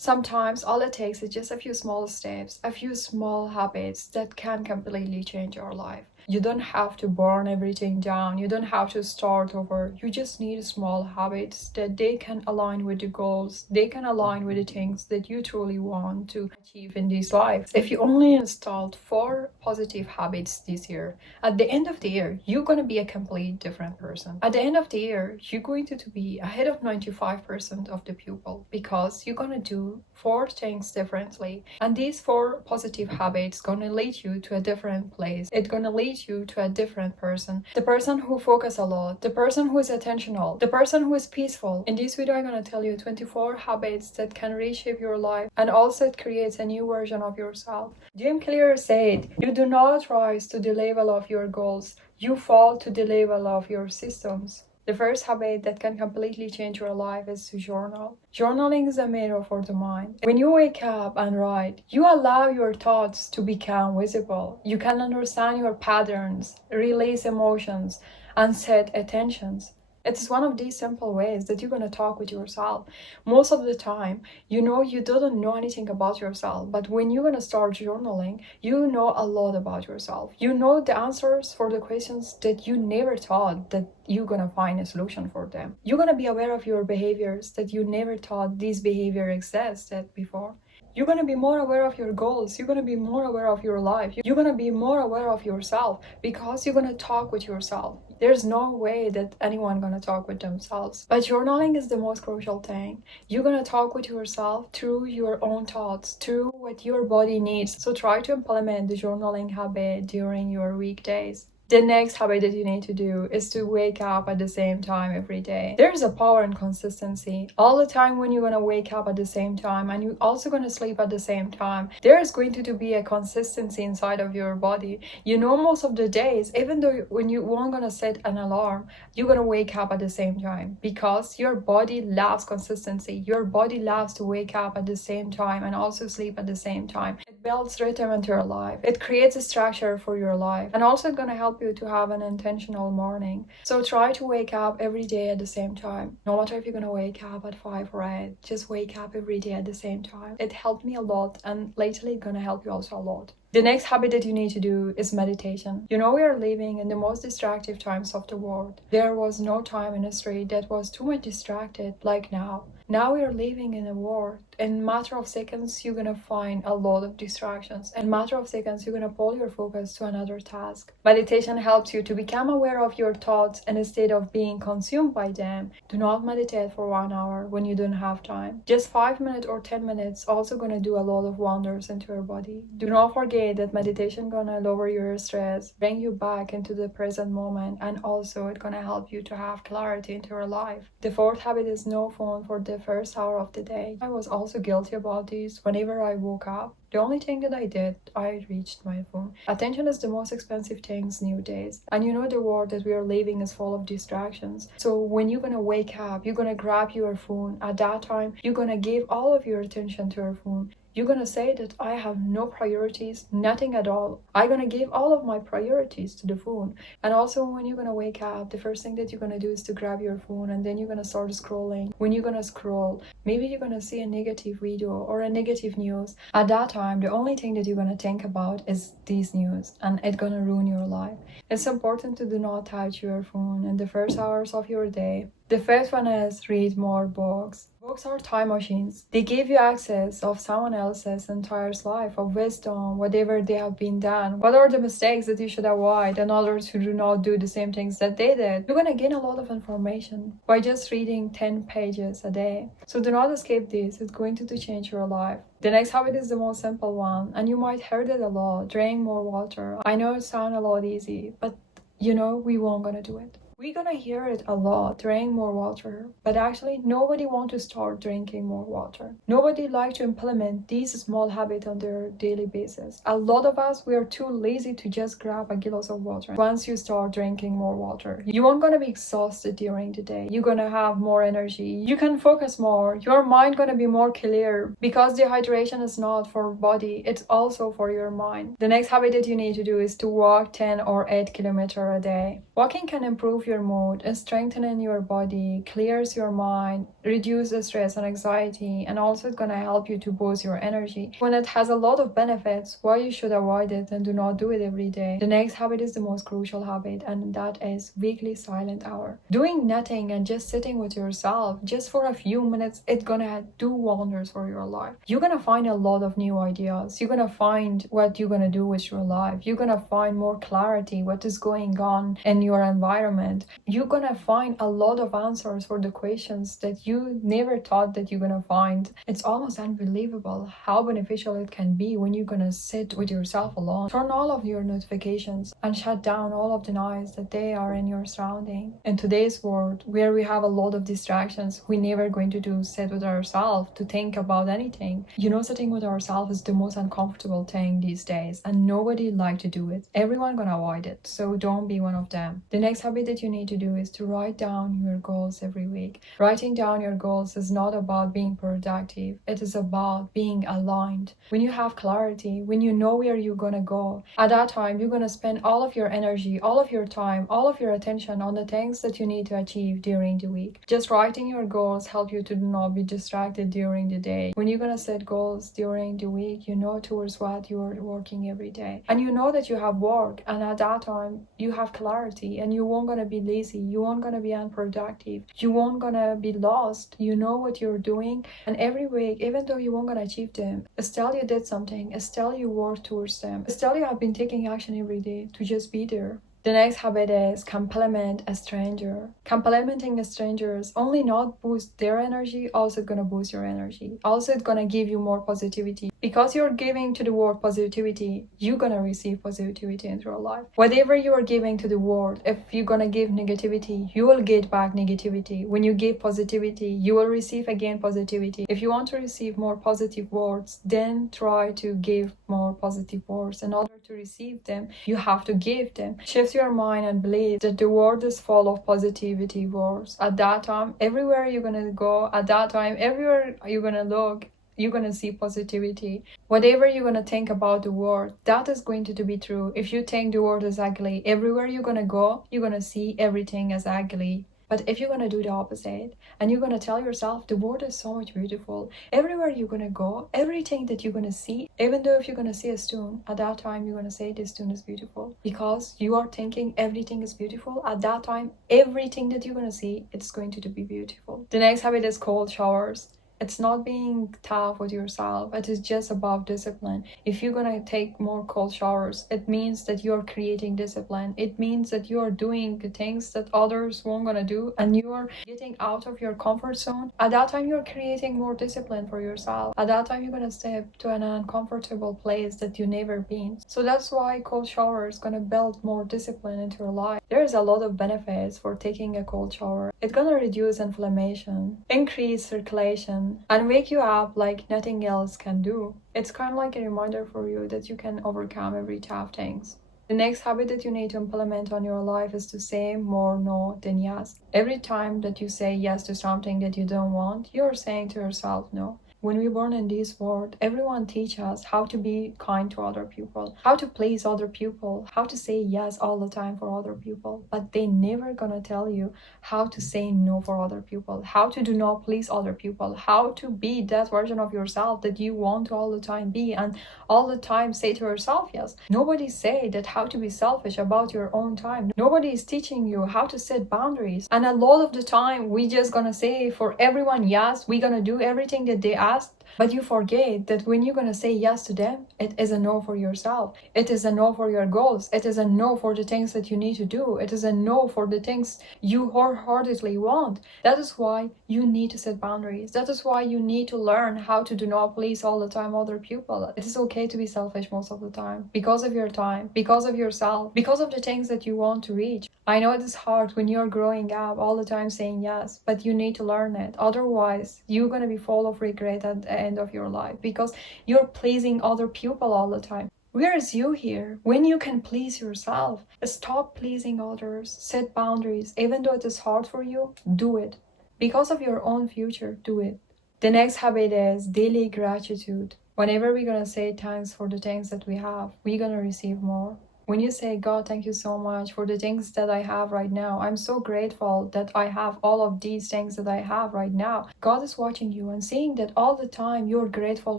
Sometimes all it takes is just a few small steps, a few small habits that can completely change your life. You don't have to burn everything down. You don't have to start over. You just need small habits that they can align with the goals. They can align with the things that you truly want to achieve in this life. If you only installed 4 positive habits this year, at the end of the year, you're going to be a complete different person. At the end of the year, you're going to be ahead of 95% of the people because you're going to do 4 things differently. And these 4 positive habits going to lead you to a different place. It's going to lead you to a different person. The person who focus a lot, the person who is attentional, the person who is peaceful. In this video, I'm going to tell you 24 habits that can reshape your life, and also it creates a new version of yourself. Jim Clear said, you do not rise to the level of your goals, you fall to the level of your systems. The first habit that can completely change your life is to journal. Journaling is a mirror for the mind. When you wake up and write, you allow your thoughts to become visible. You can understand your patterns, release emotions, and set attentions. It's one of these simple ways that you're going to talk with yourself. Most of the time, you don't know anything about yourself, but when you're going to start journaling, you know a lot about yourself. You know the answers for the questions that you never thought that you're going to find a solution for them. You're going to be aware of your behaviors that you never thought this behavior existed before. You're going to be more aware of your goals. You're going to be more aware of your life. You're going to be more aware of yourself because you're going to talk with yourself. There's no way that anyone going to talk with themselves. But journaling is the most crucial thing. You're going to talk with yourself through your own thoughts, through what your body needs. So try to implement the journaling habit during your weekdays. The next habit that you need to do is to wake up at the same time every day. There's a power in consistency. All the time when you're going to wake up at the same time and you're also going to sleep at the same time, there is going to be a consistency inside of your body. Most of the days, even though when you weren't going to set an alarm, you're going to wake up at the same time because your body loves consistency. Your body loves to wake up at the same time and also sleep at the same time. It builds rhythm into your life. It creates a structure for your life, and also it's going to help you to have an intentional morning. So try to wake up every day at the same time. No matter if you're going to wake up at 5 or 8, just wake up every day at the same time. It helped me a lot, and lately it's going to help you also a lot. The next habit that you need to do is meditation. We are living in the most distractive times of the world. There was no time in history that was too much distracted like now. Now we are living in a world. In a matter of seconds, you're going to find a lot of distractions. In a matter of seconds, you're going to pull your focus to another task. Meditation helps you to become aware of your thoughts and instead of being consumed by them. Do not meditate for 1 hour when you don't have time. Just 5 minutes or 10 minutes also going to do a lot of wonders into your body. Do not forget that meditation going to lower your stress, bring you back into the present moment, and also it's going to help you to have clarity into your life. The fourth habit is no phone for the first hour of the day. I was also guilty about this. Whenever I woke up, the only thing that I did, I reached my phone. Attention is the most expensive thing nowadays. And the world that we are living is full of distractions. So when you're going to wake up, you're going to grab your phone. At that time, you're going to give all of your attention to your phone. You're going to say that I have no priorities, nothing at all. I'm going to give all of my priorities to the phone. And also when you're going to wake up, the first thing that you're going to do is to grab your phone, and then you're going to start scrolling. When you're going to scroll, maybe you're going to see a negative video or a negative news. At that time, the only thing that you're going to think about is these news, and it's going to ruin your life. It's important to do not touch your phone in the first hours of your day. The first one is read more books. Books are time machines. They give you access of someone else's entire life, of wisdom, whatever they have been done. What are the mistakes that you should avoid, and others who do not do the same things that they did. You're going to gain a lot of information by just reading 10 pages a day. So do not escape this. It's going to change your life. The next habit is the most simple one, and you might heard it a lot. Drink more water. I know it sounds a lot easy, but we won't gonna do it. We're gonna hear it a lot, drink more water, but actually nobody wants to start drinking more water. Nobody likes to implement these small habits on their daily basis. A lot of us, we are too lazy to just grab a glass of water. Once you start drinking more water, you aren't gonna be exhausted during the day. You're gonna have more energy. You can focus more. Your mind gonna be more clear because dehydration is not for body, it's also for your mind. The next habit that you need to do is to walk 10 or 8 kilometers a day. Walking can improve your mood, strengthening your body, clears your mind, reduce the stress and anxiety, and also it's gonna help you to boost your energy. When it has a lot of benefits, why you should avoid it and do not do it every day? The next habit is the most crucial habit, and that is weekly silent hour. Doing nothing and just sitting with yourself just for a few minutes, it's gonna do wonders for your life. You're gonna find a lot of new ideas. You're gonna find what you're gonna do with your life. You're gonna find more clarity what is going on in your environment. You're gonna find a lot of answers for the questions that you never thought that you're gonna find. It's almost unbelievable how beneficial it can be when you're gonna sit with yourself alone. Turn all of your notifications and shut down all of the noise that they are in your surrounding. In today's world, where we have a lot of distractions, we're never going to do sit with ourselves to think about anything. Sitting with ourselves is the most uncomfortable thing these days, and nobody like to do it. Everyone gonna avoid it, so don't be one of them. The next habit that you need to do is to write down your goals every week. Writing down your goals is not about being productive. It is about being aligned. When you have clarity, when you know where you're gonna go, at that time you're gonna spend all of your energy, all of your time, all of your attention on the things that you need to achieve during the week. Just writing your goals help you to not be distracted during the day. When you're gonna set goals during the week, you know towards what you are working every day, and you know that you have work, and at that time you have clarity, and you won't gonna be lazy, you won't gonna be unproductive, you won't gonna be lost. You know what you're doing, and every week, even though you won't gonna achieve them, still you did something, still you work towards them, still you have been taking action every day to just be there. The next habit is compliment a stranger. Complimenting strangers only not boost their energy, also gonna boost your energy. Also it's gonna give you more positivity. Because you're giving to the world positivity, you're gonna receive positivity into your life. Whatever you are giving to the world, if you're gonna give negativity, you will get back negativity. When you give positivity, you will receive again positivity. If you want to receive more positive words, then try to give more positive words. In order to receive them, you have to give them. Shift your mind and believe that the world is full of positivity words. At that time, everywhere you're gonna go, at that time, everywhere you're gonna look, you're gonna see positivity. Whatever you're gonna think about the world, that is going to be true. If you think the world is ugly, everywhere you're gonna go, you're gonna see everything as ugly. But if you're gonna do the opposite, and you're gonna tell yourself the world is so much beautiful, everywhere you're gonna go, everything that you're gonna see, even though if you're gonna see a stone, at that time you're gonna say this stone is beautiful. Because you are thinking everything is beautiful, at that time, everything that you're gonna see, it's going to be beautiful. The next habit is cold showers. It's not being tough with yourself. It is just about discipline. If you're gonna take more cold showers, it means that you're creating discipline. It means that you're doing the things that others won't gonna do, and you're getting out of your comfort zone. At that time, you're creating more discipline for yourself. At that time, you're gonna step to an uncomfortable place that you've never been. So that's why cold shower is gonna build more discipline into your life. There's a lot of benefits for taking a cold shower. It's gonna reduce inflammation, increase circulation, and wake you up like nothing else can do. It's kind of like a reminder for you that you can overcome every tough things. The next habit that you need to implement on your life is to say more no than yes. Every time that you say yes to something that you don't want, you're saying to yourself no. When we're born in this world, everyone teaches us how to be kind to other people, how to please other people, how to say yes all the time for other people. But they never gonna tell you how to say no for other people, how to do not please other people, how to be that version of yourself that you want to all the time be, and all the time say to yourself yes. Nobody say that how to be selfish about your own time. Nobody is teaching you how to set boundaries. And a lot of the time, we just gonna say for everyone yes, we're gonna do everything that they asked, but you forget that when you're gonna say yes to them, it is a no for yourself. It is a no for your goals. It is a no for the things that you need to do. It is a no for the things you wholeheartedly want. That is why you need to set boundaries. That is why you need to learn how to do not please all the time other people. It is okay to be selfish most of the time, because of your time, because of yourself, because of the things that you want to reach. I know it is hard when you're growing up all the time saying yes, but you need to learn it. Otherwise, you're gonna be full of regret at the end of your life, because you're pleasing other people all the time. Where is you here? When you can please yourself, stop pleasing others, set boundaries. Even though it is hard for you, do it. Because of your own future, do it. The next habit is daily gratitude. Whenever we're gonna say thanks for the things that we have, we're gonna receive more. When you say, God, thank you so much for the things that I have right now. I'm so grateful that I have all of these things that I have right now. God is watching you and seeing that all the time you're grateful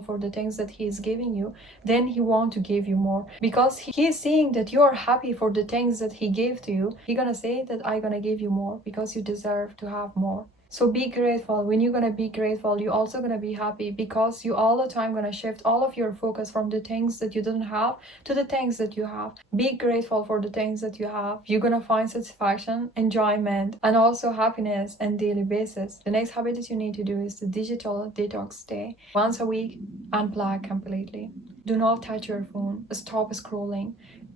for the things that He is giving you. Then He wants to give you more. Because He is seeing that you are happy for the things that He gave to you. He's gonna say that I'm gonna give you more because you deserve to have more. So be grateful. When you're gonna be grateful, you're also gonna be happy because you all the time gonna shift all of your focus from the things that you didn't have to the things that you have. Be grateful for the things that you have. You're gonna find satisfaction, enjoyment, and also happiness on daily basis. The next habit that you need to do is the digital detox day. Once a week, unplug completely. Do not touch your phone. Stop scrolling.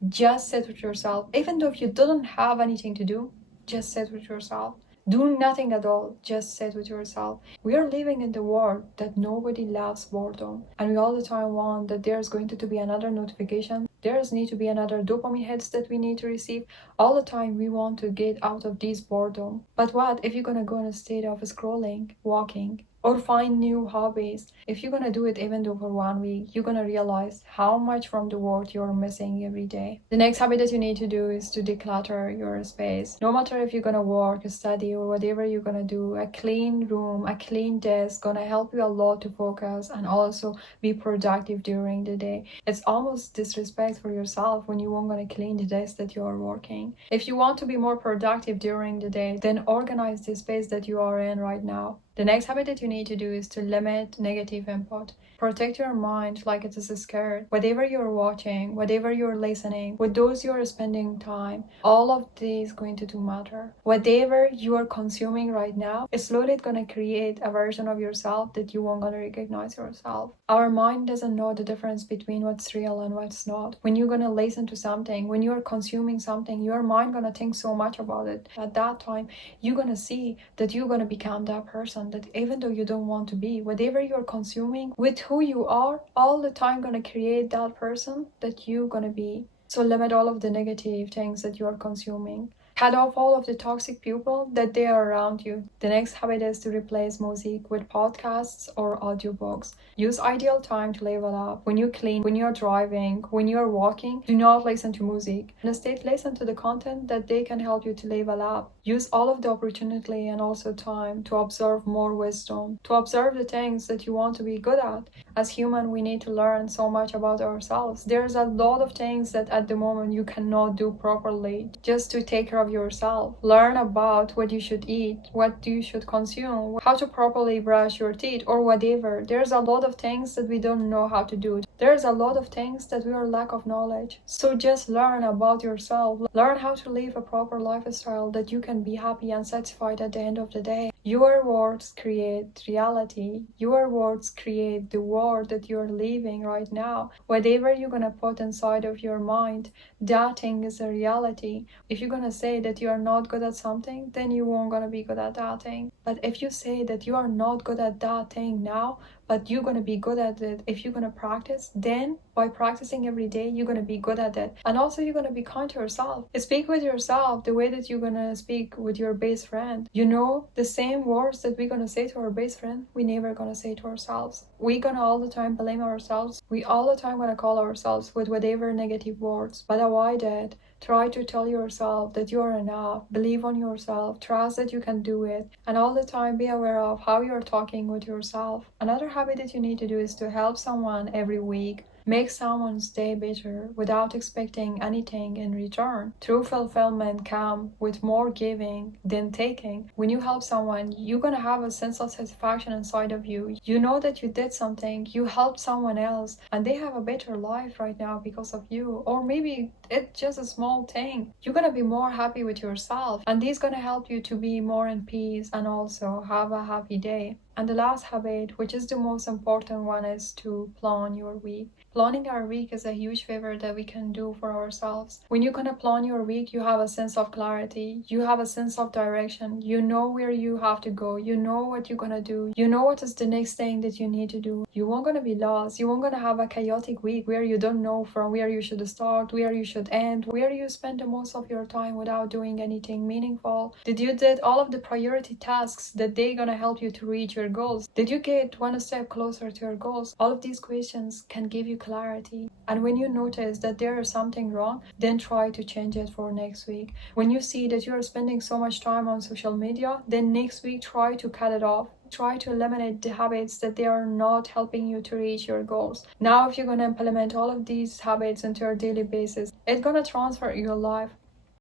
Just sit with yourself. Even though if you didn't have anything to do, just sit with yourself. Do nothing at all, just sit with yourself. We are living in the world that nobody loves boredom. And we all the time want that there's going to be another notification. There's need to be another dopamine hits that we need to receive. All the time we want to get out of this boredom. But what if you're gonna go in a state of scrolling, walking, or find new hobbies? If you're gonna do it even though for 1 week, you're gonna realize how much from the world you're missing every day. The next habit that you need to do is to declutter your space. No matter if you're gonna work, study, or whatever you're gonna do, a clean room, a clean desk gonna help you a lot to focus and also be productive during the day. It's almost disrespect for yourself when you won't gonna clean the desk that you are working. If you want to be more productive during the day, then organize the space that you are in right now. The next habit that you need to do is to limit negative input. Protect your mind like it is scared. Whatever you're watching, whatever you're listening, with those you're spending time, all of these going to do matter. Whatever you are consuming right now is slowly going to create a version of yourself that you won't gonna recognize yourself. Our mind doesn't know the difference between what's real and what's not. When you're gonna listen to something, when you're consuming something, your mind gonna think so much about it. At that time, you're gonna see that you're gonna become that person that even though you don't want to be, whatever you're consuming with who you are, all the time gonna create that person that you're gonna be. So limit all of the negative things that you are consuming. Cut off all of the toxic people that they are around you. The next habit is to replace music with podcasts or audiobooks. Use ideal time to level up. When you clean, when you're driving, when you're walking, do not listen to music. Instead, listen to the content that they can help you to level up. Use all of the opportunity and also time to observe more wisdom, to observe the things that you want to be good at. As human, we need to learn so much about ourselves. There's a lot of things that at the moment you cannot do properly just to take care of yourself. Learn about what you should eat, what you should consume, how to properly brush your teeth or whatever. There's a lot of things that we don't know how to do. There's a lot of things that we are lack of knowledge. So just learn about yourself. Learn how to live a proper lifestyle that you can be happy and satisfied at the end of the day. Your words create reality. Your words create the world that you're living right now. Whatever you're gonna put inside of your mind, that thing is a reality. If you're gonna say that you are not good at something, then you won't gonna be good at that thing. But if you say that you are not good at that thing now, but you're gonna be good at it if you're gonna practice, then by practicing every day, you're gonna be good at it. And also you're gonna be kind to yourself. Speak with yourself the way that you're gonna speak with your best friend. You know, the same words that we're gonna say to our best friend, we never gonna say to ourselves. We're gonna all the time blame ourselves. We all the time gonna call ourselves with whatever negative words. But avoid it. Try to tell yourself that you are enough. Believe on yourself. Trust that you can do it. And all the time be aware of how you're talking with yourself. Another habit that you need to do is to help someone every week. Make someone's day better without expecting anything in return. True fulfillment comes with more giving than taking. When you help someone, you're gonna have a sense of satisfaction inside of you. You know that you did something, you helped someone else, and they have a better life right now because of you. Or maybe it's just a small thing. You're gonna be more happy with yourself, and this is gonna help you to be more in peace and also have a happy day. And the last habit, which is the most important one, is to plan your week. Planning our week is a huge favor that we can do for ourselves. When you're gonna plan your week, you have a sense of clarity, you have a sense of direction, you know where you have to go, you know what you're gonna do, you know what is the next thing that you need to do. You won't gonna be lost, you won't gonna have a chaotic week where you don't know from where you should start, where you should end, where you spend the most of your time without doing anything meaningful. Did you did all of the priority tasks that they're gonna help you to reach your your goals? Did you get one step closer to your goals? All of these questions can give you clarity. And when you notice that there is something wrong, then try to change it for next week. When you see that you are spending so much time on social media, then next week try to cut it off. Try to eliminate the habits that they are not helping you to reach your goals. Now, if you're going to implement all of these habits into your daily basis, it's going to transfer your life.